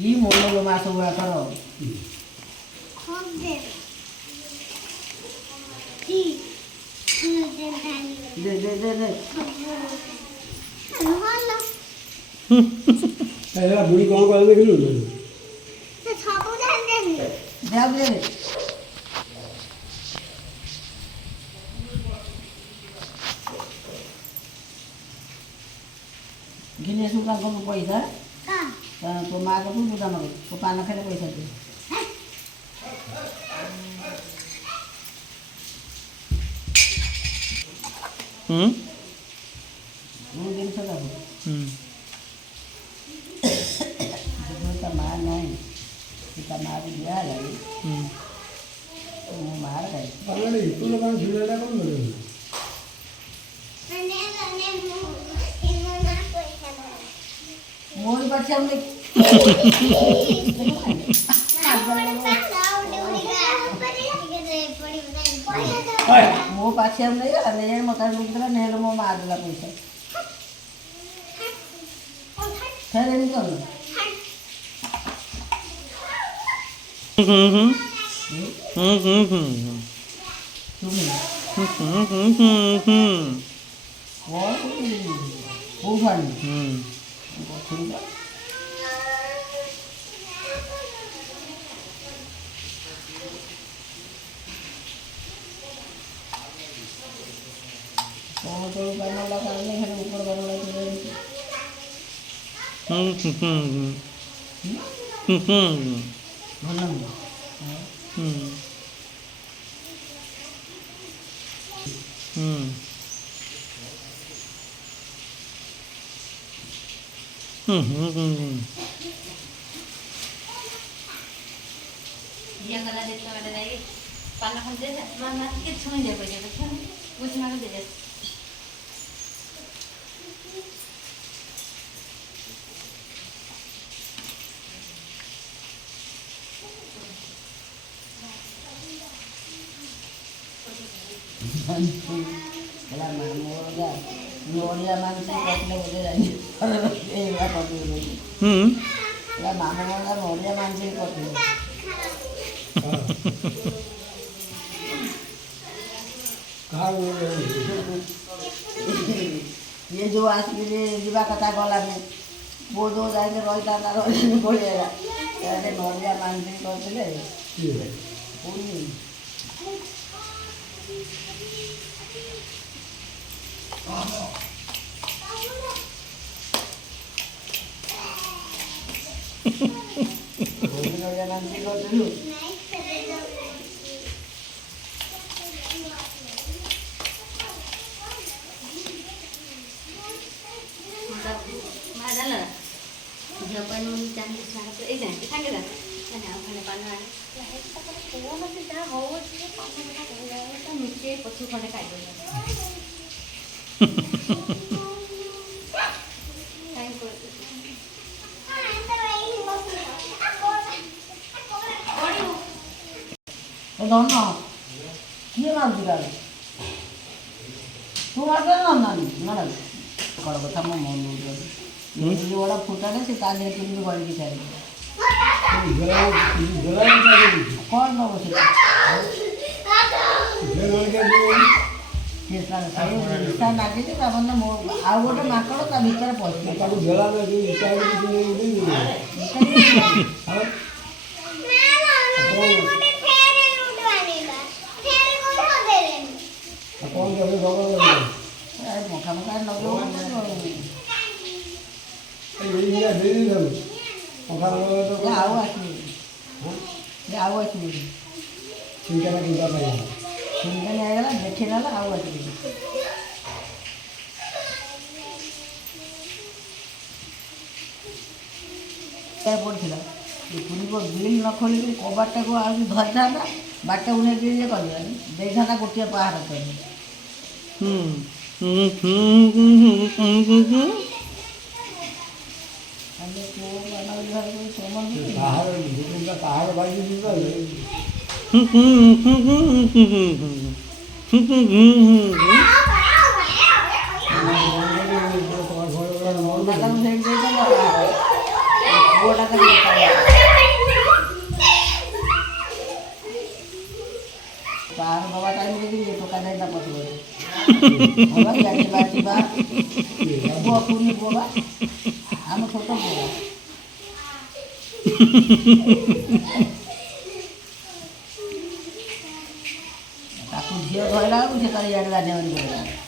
কি মনে মাছ গুলা করো দে দে দে দে বুড়ি কম করে দেখিল দেও দে घिने सुका गर्नु पैसा तो माको पनि बुझाउनु तो पाना खाने पैसा दियो दिन्छ त मार नै kita mari dia lagi मार गए पगले इतने काम झूलेला कौन बोले मोर बच्चा हमने मो पाछे हम नहीं अरे ये मत रुकला नहीं लो मो मार दिला पैसा ठहरे नहीं कर वो फन तो बनाला करने है ऊपर बनाला dia kalau dia cuma ada lagi panah kan dia mana kita cuma dia baca kan buat mana dia Kalau mamu ada Noria mansi katlo boleh lagi apa dulu kalau mamu ada Noria mansi katlo ये जो आज के जीवा कथा गला में वो दो जाएंगे रोईता ना रोई बोलेगा यारे नोरिया मानसी करते ले पूरी नोरिया मानसी करते लो Adalah dia penuh cantik sangat tu, kan? Kita kan? Mana apa panah? Ya, kita kan kuah masih dah haus, panah kita kuah, kita mikir pasti kau nak kaji. Thank you. दोनों किए मार दिया तू मार कर ना ना ना करो कथा मैं मन लूँ ये वाला फुटा है से ताले के लिए बड़ी की चाहिए कौन ना वो से किसना सही किसना नाचे तो अपन ना मो आओ वो माकड़ो का भीतर पहुँच ताकू जला ना जो इचाई की नहीं कौन कैसे होगा मुखा मुखा लगो ये दे दी हम मुखा लगा तो ये आओ आती चिंता ना चिंता नहीं चिंता नहीं आएगा देखे ना आओ आती क्या बोल थिला ये पूरी को बिल न खोल के कबाटा को आज धरता ना बाटा उन्हें के लिए कर दिया देखा ना गोटिया पहाड़ पर अरे को बना घर को सोमन पहाड़ बाजी दूसरा दादा मुझे दे दो ପୁଅଟା ତାକୁ ଦେଖାଯାଏ ବାହାର ଦେବା ଟାଇମ୍ରେ ବି ଟୋକା ଯାଇ ତା ପଛରେ ଭଲ ଯିବା ଯିବା ପୁଅ ପୁଣି ପୁଅ ବା ଆମ ଛୋଟ ପୁଅ ତାକୁ ଝିଅ ଧରିଲା ବେଳକୁ ସେ ତାର ଇଆଡ଼େ ଗାଡ଼ିଆ ମାରି ପଡ଼ିଲା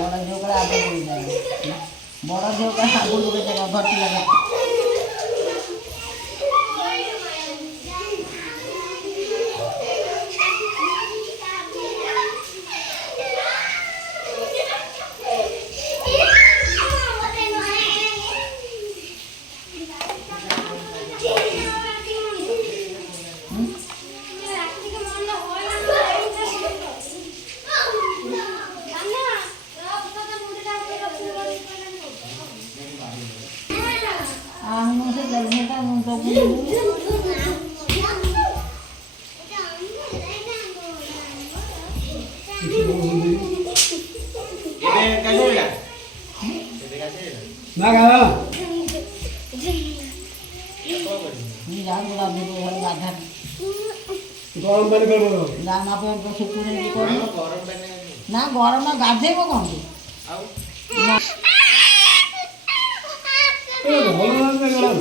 ବଡ଼ ଝିଅ କାଳେ ଆଗ ପଡ଼ିଯାଏ ବଡ଼ ଝିଅ କାଳେ ଆଗ ପଡ଼ିଯାଏ ଧରିଥିଲା ना गावा गरम पानी कर ना गरम ना गाधेब कौन गरम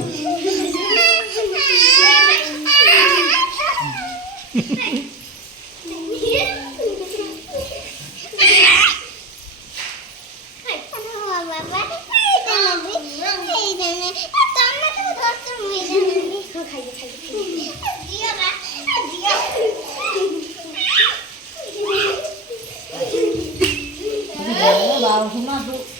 बाबू सुना तू